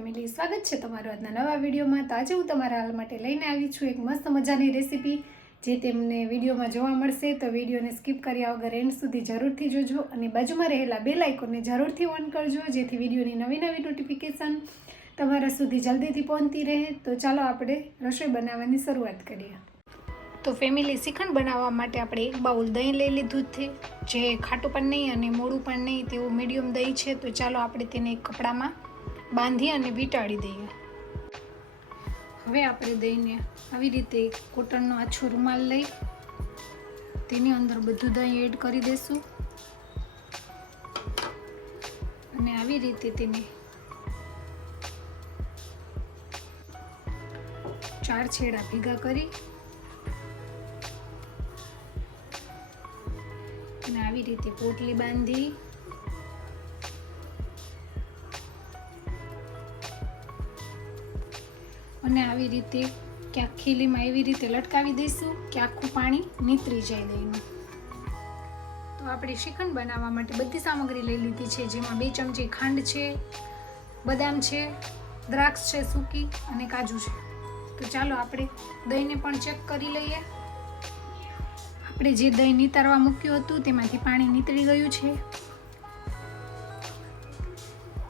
Family, સ્વાગત છે તમારું આજના નવા વિડીયોમાં। તો આજે હું તમારા હાલ માટે લઈને આવી છું એક મસ્ત મજાની રેસીપી, જે તમને વિડીયોમાં જોવા મળશે। તો વિડીયોને સ્કીપ કર્યા વગર એન્ડ સુધી જરૂરથી જોજો અને બાજુમાં રહેલા બેલ આઇકોનને જરૂરથી ઓન કરજો, જેથી વિડીયોની નવી નવી નોટિફિકેશન તમારા સુધી જલ્દીથી પહોંચતી રહે। તો ચાલો આપણે રસોઈ બનાવવાની શરૂઆત કરીએ। તો ફેમિલી, શ્રીખંડ બનાવવા માટે આપણે એક બાઉલ દહીં લઈ લીધું છે, જે ખાટું પણ નહીં અને મોડું પણ નહીં તેવું મીડિયમ દહીં છે। તો ચાલો આપણે તેને એક કપડામાં બાંધી અને વીંટાળી દઈએ। હવે આપણે દહીંને આવી રીતે કોટનનો આછો રૂમાલ લઈ તેની અંદર બધું દહીં એડ કરી દઈશું અને આવી રીતે તેને 4 છેડા ભેગા કરી અને આવી રીતે પોટલી બાંધી અને આવી રીતે ક્યાંક ખીલીમાં એવી રીતે લટકાવી દઈશું કે આખું પાણી નીતરી જાય દહીંનું। તો આપણે શ્રીખંડ બનાવવા માટે બધી સામગ્રી લઈ લીધી છે, જેમાં 2 ચમચી ખાંડ છે, બદામ છે, દ્રાક્ષ છે સૂકી અને કાજુ છે। તો ચાલો આપણે દહીંને પણ ચેક કરી લઈએ। આપણે જે દહીં નીતારવા મૂક્યું હતું તેમાંથી પાણી નીતરી ગયું છે,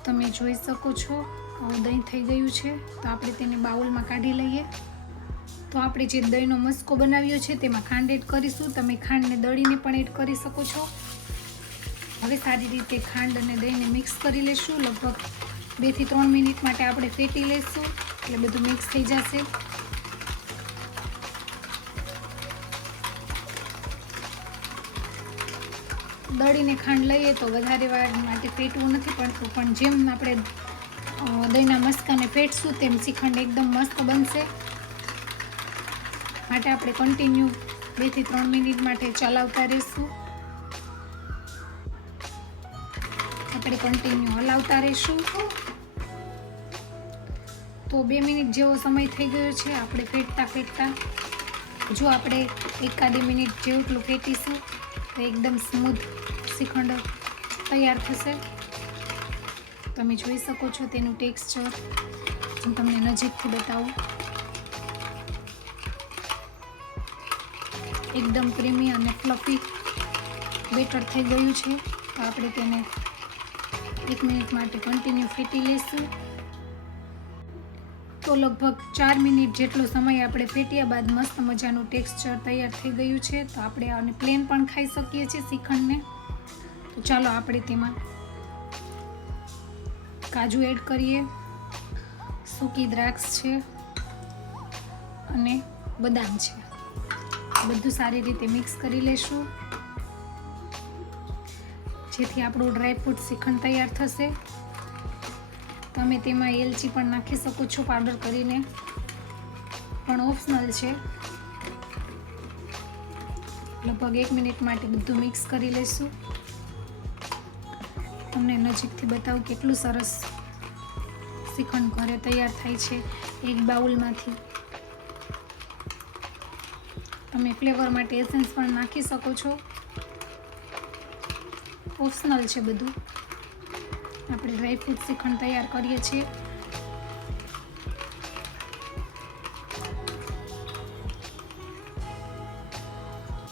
તમે જોઈ શકો છો। આવું દહીં થઈ ગયું છે, તો આપણે તેને બાઉલમાં કાઢી લઈએ। તો આપણે જે દહીંનો મસ્કો બનાવ્યો છે તેમાં ખાંડ એડ કરીશું, તમે ખાંડને દળીને પણ એડ કરી શકો છો। હવે સારી રીતે ખાંડ અને દહીંને મિક્સ કરી લઈશું। લગભગ 2 થી 3 મિનિટ માટે આપણે ફેટી લઈશું, એટલે બધું મિક્સ થઈ જશે। દળીને ખાંડ લઈએ તો વધારે વાર માટે ફેટવું નથી પડતું, પણ જેમ આપણે દહીંના મસ્કાને ફેટશું તેમ શ્રીખંડ એકદમ મસ્ત બનશે। માટે આપણે કન્ટિન્યુ 2 થી 3 મિનિટ માટે ચલાવતા રહીશું। આપણે કન્ટિન્યુ હલાવતા રહીશું। તો 2 મિનિટ જેવો સમય થઈ ગયો છે આપણે ફેટતા। જો આપણે 1 મિનિટ જેટલું ફેટીશું તો એકદમ સ્મૂથ શ્રીખંડ તૈયાર થશે। તમે જોઈ શકો છો તેનું ટેક્સચર, હું તમને નજીકથી બતાવું। એકદમ ક્રીમી અને ફ્લફી બેટર થઈ ગયું છે। તો આપણે તેને 1 મિનિટ માટે કન્ટિન્યુ ફેટી લઈશું। તો લગભગ 4 મિનિટ જેટલો સમય આપણે ફેટ્યા બાદ મસ્ત મજાનું ટેક્સચર તૈયાર થઈ ગયું છે। તો આપણે આને પ્લેન પણ ખાઈ શકીએ છીએ શ્રીખંડને। તો ચાલો આપણે તેમાં કાજુ એડ કરીએ, સૂકી દ્રાક્ષ છે અને બદામ છે, બધું સારી રીતે મિક્સ કરી લેશું, જેથી આપણું ડ્રાયફ્રૂટ શ્રીખંડ તૈયાર થશે। તમે તેમાં એલચી પણ નાખી શકો છો પાવડર કરીને, પણ ઓપ્શનલ છે। લગભગ 1 મિનિટ માટે બધું મિક્સ કરી લઈશું। તમને નજીકથી બતાવું કેટલું સરસ શ્રીખંડ ઘરે તૈયાર થાય છે એક બાઉલમાંથી। તમે ફ્લેવર માટે એસેન્સ પણ નાખી શકો છો, ઓપ્શનલ છે બધું। આપણે ડ્રાયફ્રૂટ શ્રીખંડ તૈયાર કરીએ છીએ।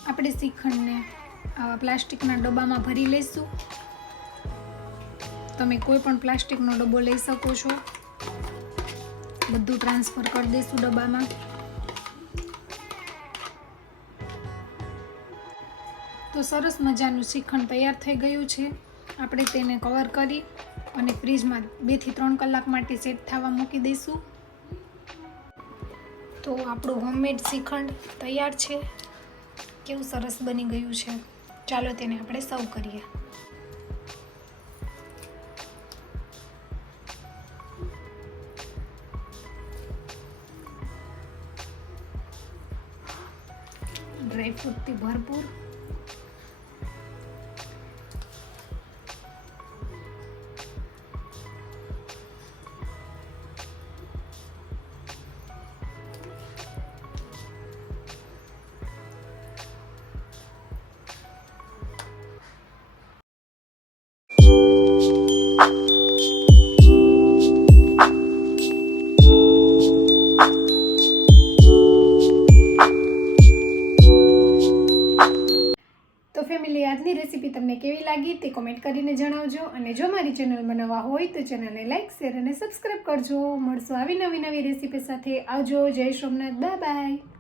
આપણે શ્રીખંડને આવા પ્લાસ્ટિકના ડબ્બામાં ભરી લઈશું। તમે કોઈ પણ પ્લાસ્ટિકનો ડબ્બો લઈ શકો છો, બધું ટ્રાન્સફર કરી દઈશું ડબ્બામાં। તો સરસ મજાનું શ્રીખંડ તૈયાર થઈ ગયું છે। આપણે તેને કવર કરી અને ફ્રીજમાં 2 થી 3 કલાક માટે સેટ થવા મૂકી દઈશું। તો આપણું હોમમેડ શ્રીખંડ તૈયાર છે, કેવું સરસ બની ગયું છે। ચાલો તેને આપણે સર્વ કરીએ। ડ્રાયફ્રૂટથી ભરપૂર, રેસીપી તમને કેવી લાગી તે કોમેન્ટ કરીને જણાવજો અને જો મારી ચેનલમાં નવા હોય તો ચેનલને લાઇક શેર અને સબસ્ક્રાઈબ કરજો. મળશું આવી નવી રેસીપી સાથે. આવજો. જય સોમનાથ. Bye bye.